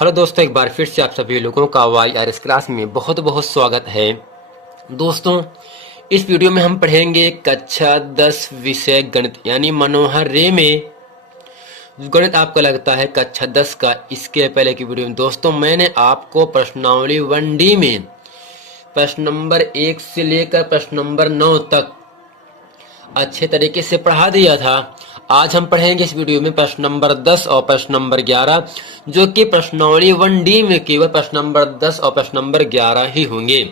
Hello दोस्तों, एक बार फिर से आप सभी लोगों का YRS क्लास में बहुत बहुत स्वागत है। दोस्तों, इस वीडियो में हम पढ़ेंगे कक्षा 10 विषय गणित यानी मनोहर रे में गणित आपका लगता है कक्षा 10 का। इसके पहले की वीडियो में दोस्तों मैंने आपको प्रश्नावली 1D में प्रश्न नंबर 1 से लेकर प्रश्न नंबर 9 तक अच्छे तरीके से पढ़ा दिया था। आज हम पढ़ेंगे इस वीडियो में प्रश्न नंबर 10 और प्रश्न नंबर 11, जो कि प्रश्नावली 1D में केवल प्रश्न नंबर 10 और प्रश्न नंबर 11 ही होंगे।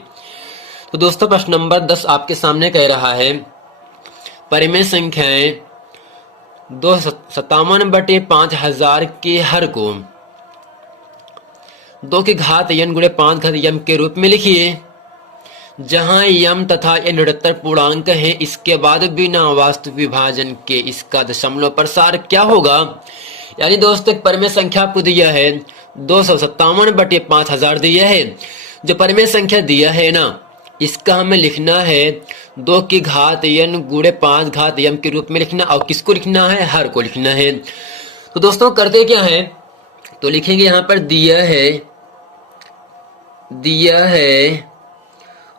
तो दोस्तों, प्रश्न नंबर 10 आपके सामने कह रहा है, परिमेय संख्याएं 257/5000 के हर को 2 की घात n गुणे 5 घात m के रूप में लिखिए, जहां यम तथा ये निरंतर पूर्णांक है। इसके बाद बिना वास्तु विभाजन के इसका दशमलव प्रसार क्या होगा। यानी दोस्तों, एक परिमेय संख्या आपको दिया है 257/5000 दिया है। जो परिमेय संख्या दिया है ना, इसका हमें लिखना है 2 की घात n गुणे 5 घात m के रूप में लिखना। और किसको लिखना है? हर को लिखना है। तो दोस्तों करते क्या है, तो लिखेंगे यहां पर दिया है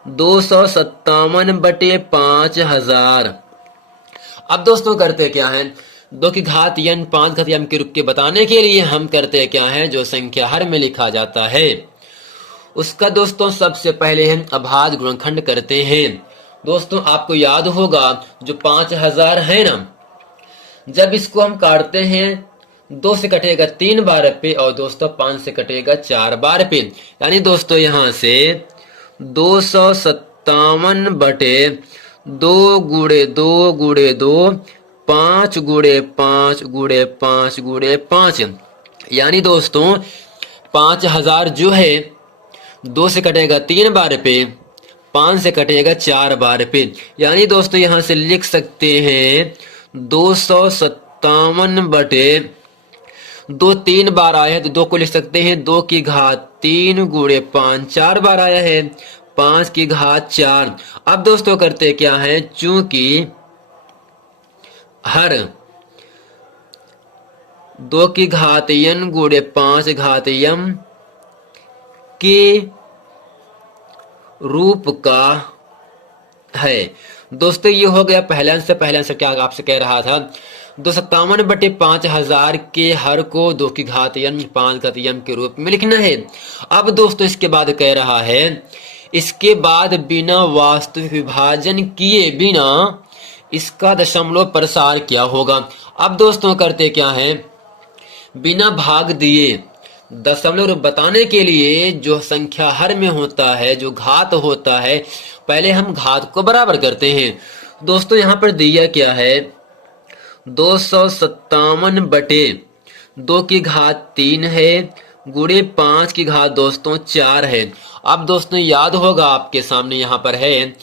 257/5000। अब दोस्तों करते क्या है, 2 की घात n 5 घात m के रूप के बताने के लिए हम करते क्या है, जो संख्या हर में लिखा जाता है उसका दोस्तों सबसे पहले हम अभाज्य गुणनखंड करते हैं। दोस्तों आपको याद होगा जो 5000 है ना, जब इसको हम काटते हैं 2 से कटेगा 3 बार पे और दोस्तों 5 से कटेगा 4 बार पे। यानी दोस्तों यहां से 257/2 गुणे 2 गुणे 2 5 गुणे 5 गुणे 5 गुणे 5। यानी दोस्तों 5000 जो है 2 से कटेगा 3 बार पे, 5 से कटेगा 4 बार पे। यानी दोस्तों यहां से लिख सकते हैं 257/2 3 बार आया है तो 2 को लिख सकते हैं 2 की घात 3 गुणे 5। 4 बार आया है 5 की घात 4। अब दोस्तों करते क्या है, चूंकि हर 2 की घात n गुणे 5 घात m के रूप का है। दोस्तों ये हो गया पहला आंसर। पहला आंसर क्या आपसे कह रहा था, 257/5000 के हर को 2 की घात n 5 घात m के रूप में लिखना है। अब दोस्तों इसके बाद कह रहा है, इसके बाद बिना वास्तविक विभाजन किए बिना इसका दशमलव प्रसार क्या होगा। अब दोस्तों करते क्या है, बिना भाग दिए दशमलव बताने के लिए जो संख्या हर में होता है, जो घात होता है, पहले हम घात को बराबर करते हैं। दोस्तों यहां पर दिया क्या है, 257/2 की घात 3 है गुणे 5 की घात दोस्तों 4 है। अब दोस्तों याद होगा आपके सामने यहां पर है,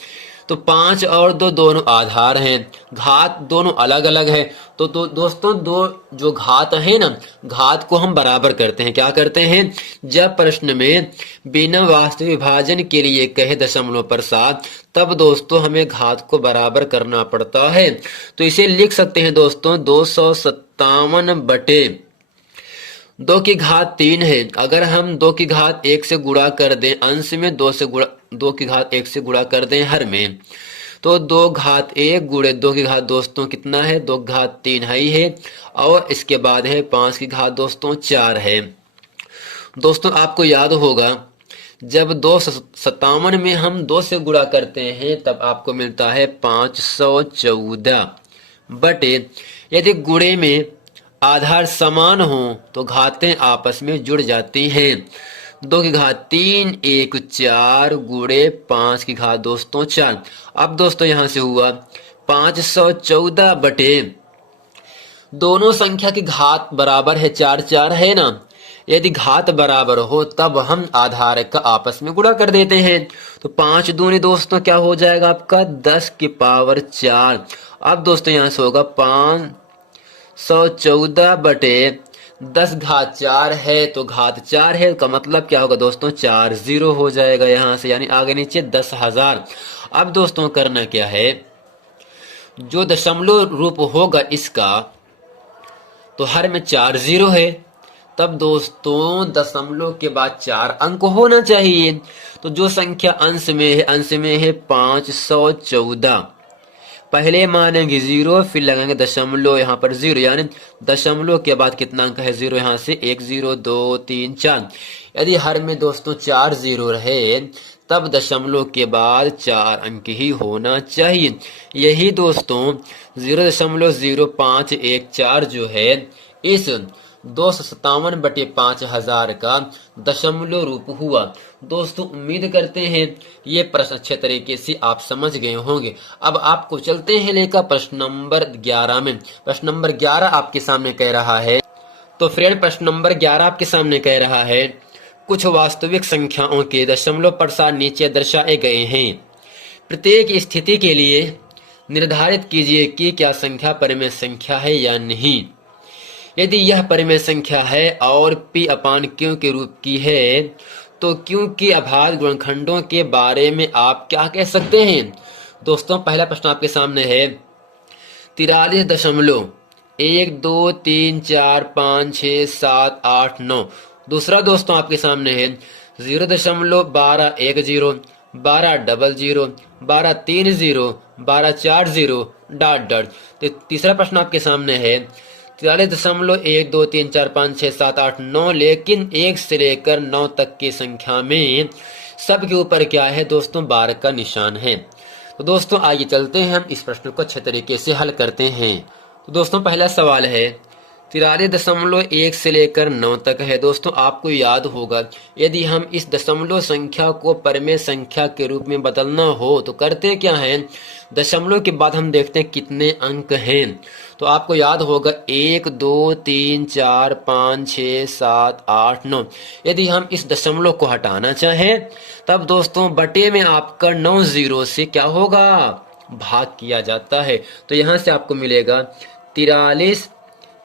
तो 5 और 2 दोनों आधार हैं, घात दोनों अलग अलग है। तो दोस्तों दो जो घात है ना, घात को हम बराबर करते हैं। क्या करते हैं, जब प्रश्न में बिना वास्तविक विभाजन के लिए कहे दशमलव प्रसार, तब दोस्तों हमें घात को बराबर करना पड़ता है। तो इसे लिख सकते हैं दोस्तों 257/2 की घात 3 है। अगर हम 2 की घात 1 से गुणा कर दें अंश में, 2 की घात 1 से गुणा कर दें हर में, तो 2 घात 1 गुणे 2 की घात दोस्तों कितना है, 2 घात 3 ही है। और इसके बाद है 5 की घात दोस्तों 4 है। दोस्तों आपको याद होगा जब 257 में हम 2 से गुणा करते हैं तब आपको मिलता है 514 यदि गुणे में आधार समान हो तो घातें आपस में जुड़ जाती हैं। 2 की घात 3 1 4 गुणे 5 की घात दोस्तों 4। अब दोस्तों यहां से हुआ 514 दोनों संख्या की घात बराबर है, 4 4 है ना। यदि घात बराबर हो तब हम आधार का आपस में गुणा कर देते हैं। तो 5 दूनी दोस्तों क्या हो जाएगा आपका 10 की पावर 4। अब दोस्तों यहां से होगा 514/10 घात 4 है, तो घात 4 है का मतलब क्या होगा दोस्तों 4 0 हो जाएगा यहां से, यानी आगे नीचे 10,000। अब दोस्तों करना क्या है, जो दशमलव रूप होगा इसका, तो हर में 4 0 है तब दोस्तों दशमलव के बाद 4 अंक होना चाहिए। तो जो संख्या अंश में है 514। पहले मानेंगे 0, फिर लगाएंगे दशमलव यहाँ पर 0, यानी दशमलव के बाद कितना अंक है 0, यहाँ से 1 0 2 3 4। यदि हर में दोस्तों 4 0 रहे तब दशमलव के बाद 4 अंक ही होना चाहिए। यही दोस्तों 0.0514 जो है इस 257/5000 का दशमलव रूप हुआ। दोस्तों उम्मीद करते हैं ये प्रश्न अच्छे तरीके से आप समझ गए होंगे। अब आपको चलते हैं लेकर प्रश्न नंबर 11 में। प्रश्न नंबर 11 आपके सामने कह रहा है, तो फ्रेंड प्रश्न नंबर 11 आपके सामने कह रहा है, कुछ वास्तविक संख्याओं के दशमलव प्रसार नीचे दर्शाए गए हैं। प्रत्येक स्थिति के लिए निर्धारित कीजिए कि क्या संख्या परिमेय संख्या है या नहीं। यदि यह परिमेय संख्या है और p/q के रूप की है तो q के अभाज्य गुणनखंडों के बारे में आप क्या कह सकते हैं। दोस्तों पहला प्रश्न आपके सामने है 43.123456789। दूसरा दोस्तों आपके सामने है 0.1210 1200 1230 1240 ... तीसरा प्रश्न आपके सामने है 43.123456789, लेकिन 1 से लेकर 9 तक की संख्या में सब के ऊपर क्या है दोस्तों 12 का निशान है। तो दोस्तों आइए चलते हैं हम इस प्रश्न को अच्छे तरीके से हल करते हैं। तो दोस्तों पहला सवाल है 43.1 से लेकर 9 तक है। दोस्तों आपको याद होगा यदि हम इस दशमलव संख्या को परिमेय संख्या के रूप में बदलना हो तो करते क्या है, दशमलव के बाद हम देखते हैं कितने अंक हैं। तो आपको याद होगा 1 2 3 4 5 6 7 8 9। यदि हम इस दशमलव को हटाना चाहें तब दोस्तों बटे में आपका 9 0 से क्या होगा भाग किया जाता है। तो यहां से आपको मिलेगा 43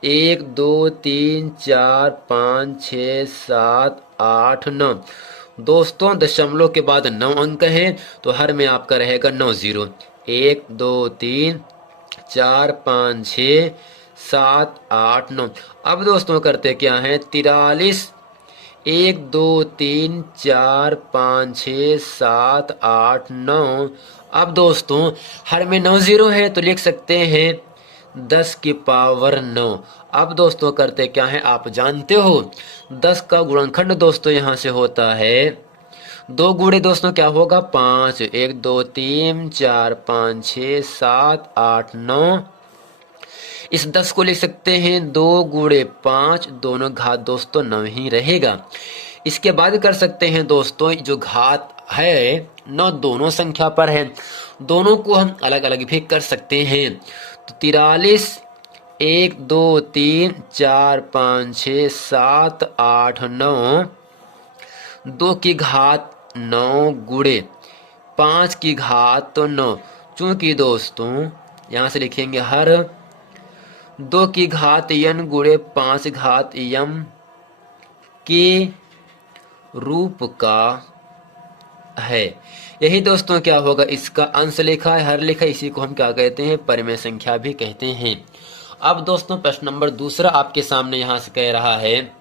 1 2 3 4 5 6 7 8 9। दोस्तों दशमलव के बाद 9 अंक हैं तो हर में आपका रहेगा 9 0। 1 2 3 4 5 6 7 8 9। अब दोस्तों करते क्या है 43 1 2 3 4 5 6 7 8 9। अब दोस्तों हर में 9 0 है तो लिख सकते हैं 10 की पावर 9। अब दोस्तों करते क्या है आप जानते हो 10 का गुणनखंड दोस्तों यहां से होता है 2 गुणे दोस्तों क्या होगा 5। 1 2 3 4 5 6 7 8 9। इस 10 को लिख सकते हैं 2 गुणे 5, दोनों घात दोस्तों 9 ही रहेगा। इसके बाद कर सकते हैं दोस्तों जो घात है 9 दोनों संख्या पर है, दोनों को हम अलग अलग भी कर सकते हैं। तो 43 1 2 3 4 5 6 7 8 9, 2 की घात 9 गुणे 5 की घात तो 9। चूंकि दोस्तों यहां से लिखेंगे हर 2 की घात n गुणे 5 घात m के रूप का है। यही दोस्तों क्या होगा इसका अंश लिखा है, हर लिखा है, इसी को हम क्या कहते हैं परिमेय संख्या भी कहते हैं। अब दोस्तों प्रश्न नंबर दूसरा आपके सामने यहां से कह रहा है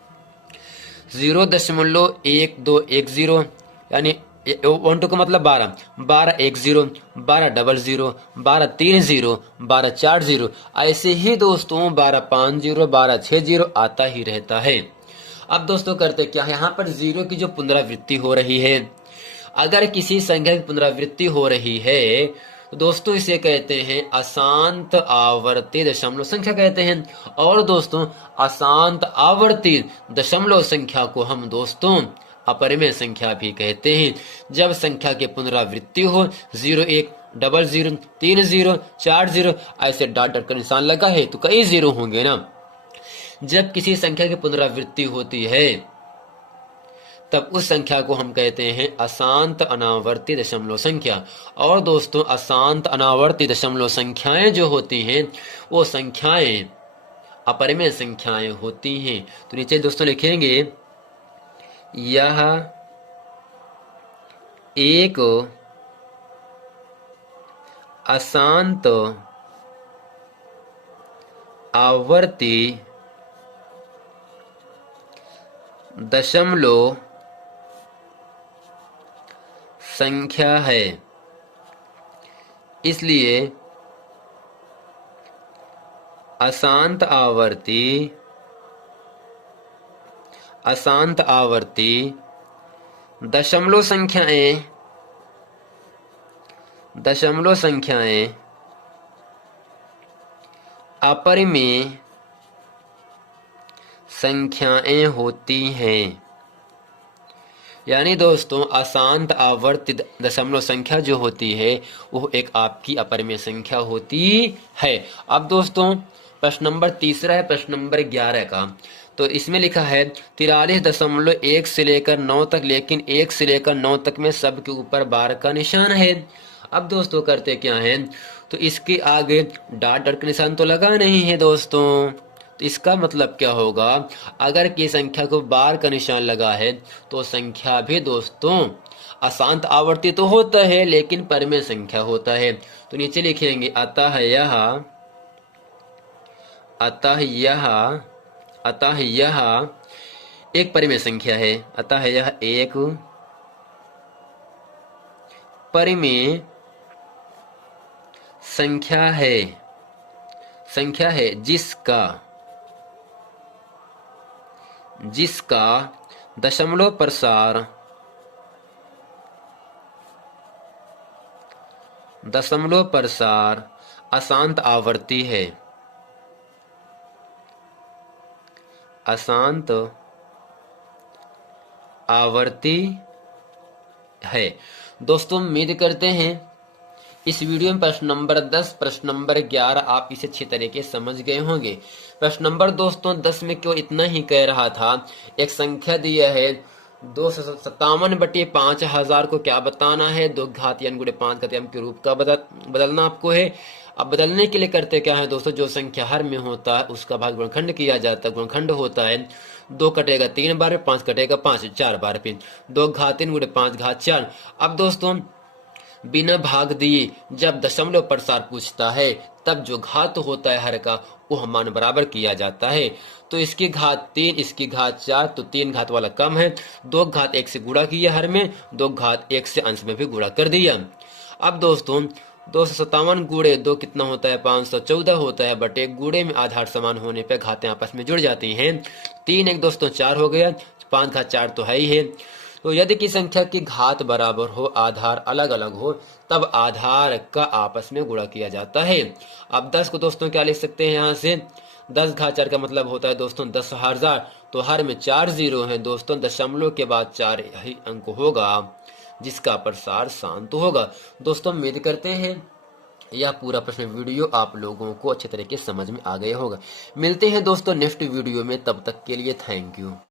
0.1210 यानी 1 2 का मतलब 12 12 1 0 12 00 12 30 12 40। ऐसे ही दोस्तों 12 50 12 60 आता ही रहता है। अब दोस्तों करते क्या है यहाँ पर 0 की जो पुनरावृत्ति हो रही है, अगर किसी संख्या की पुनरावृत्ति हो रही है तो दोस्तों इसे कहते हैं अशांत आवर्ती दशमलव संख्या कहते हैं। और दोस्तों अशांत आवर्ती दशमलव संख्या को हम दोस्तों अपरिमेय संख्या भी कहते हैं। जब संख्या की पुनरावृत्ति हो 0 1 00 30 40 ऐसे डॉट डॉट का निशान लगा है तो कई 0 होंगे ना। जब किसी संख्या की पुनरावृत्ति होती है तब उस संख्या को हम कहते हैं अशांत अनावर्ती दशमलव संख्या। और दोस्तों अशांत अनावर्ती दशमलव संख्याएं जो होती हैं वो संख्याएं अपरिमेय संख्याएं होती हैं। तो नीचे दोस्तों लिखेंगे यह एक अशांत आवर्ती दशमलव संख्या है, इसलिए अशांत आवर्ती दशमलव संख्याएं अपरिमेय संख्याएं होती हैं। यानी दोस्तों अशांत आवर्ती दशमलव संख्या जो होती है वो एक आपकी अपरिमेय संख्या होती है। अब दोस्तों प्रश्न नंबर तीसरा है प्रश्न नंबर 11 का। तो इसमें लिखा है 43.1 से लेकर 9 तक, लेकिन 1 से लेकर 9 तक में सबके ऊपर बार का निशान है। अब दोस्तों करते क्या है, तो इसके आगे डॉट का निशान तो लगा नहीं है दोस्तों, तो इसका मतलब क्या होगा, अगर की संख्या को बार का निशान लगा है तो संख्या भी दोस्तों अशांत आवर्ती तो होता है लेकिन परिमेय संख्या होता है। तो नीचे लिखेंगे अतः यह एक परिमेय संख्या है। अतः यह एक परिमेय संख्या है जिसका दशमलव प्रसार अशांत आवर्ती है। अशांत आवर्ती है। दोस्तों उम्मीद करते हैं इस वीडियो में प्रश्न नंबर 10, प्रश्न नंबर 11 आप इसे अच्छी तरीके समझ गए होंगे। प्रश्न नंबर दोस्तों 10 में क्यों इतना ही कह रहा था, एक संख्या दिया है 257/5000 को क्या बताना है, 2 घात n गुणे 5 घात m के रूप का बदलना आपको है। अब बदलने के लिए करते क्या है दोस्तों, जो संख्या हर में होता है उसका भाग गुणनखंड किया जाता है। गुणनखंड होता है 2 कटेगा 3 बार, 5 कटेगा 5 4 बार पे, 2 घात n गुणे 5 घात 4। अब दोस्तों बिना भाग दिए जब दशमलव प्रसार पूछता है तब जो घात होता है हर का वो मान बराबर किया जाता है। तो इसकी घात 3, इसकी घात 4, तो 3 घात वाला कम है, 2 घात 1 से गुणा किया हर में, 2 घात 1 से अंश में भी गुणा कर दिया। अब दोस्तों 257 गुणे 2 कितना होता है, 514 होता है, बटे गुणे में आधार समान होने पर घातें आपस में जुड़ जाती हैं। 3 1 दोस्तों 4 हो गया, 5 घात 4 तो है ही है। तो यदि की संख्या की घात बराबर हो, आधार अलग अलग हो, तब आधार का आपस में गुणा किया जाता है। अब 10 को दोस्तों क्या लिख सकते हैं, यहाँ से 10 घात 4 का मतलब होता है दोस्तों 10,000, तो हर में 4 जीरो हैं दोस्तों, दशमलव के बाद 4 ही अंक होगा जिसका प्रसार शांत होगा। दोस्तों उम्मीद करते हैं यह पूरा प्रश्न वीडियो आप लोगों को अच्छे तरीके से समझ में आ गया होगा। मिलते हैं दोस्तों नेक्स्ट वीडियो में, तब तक के लिए थैंक यू।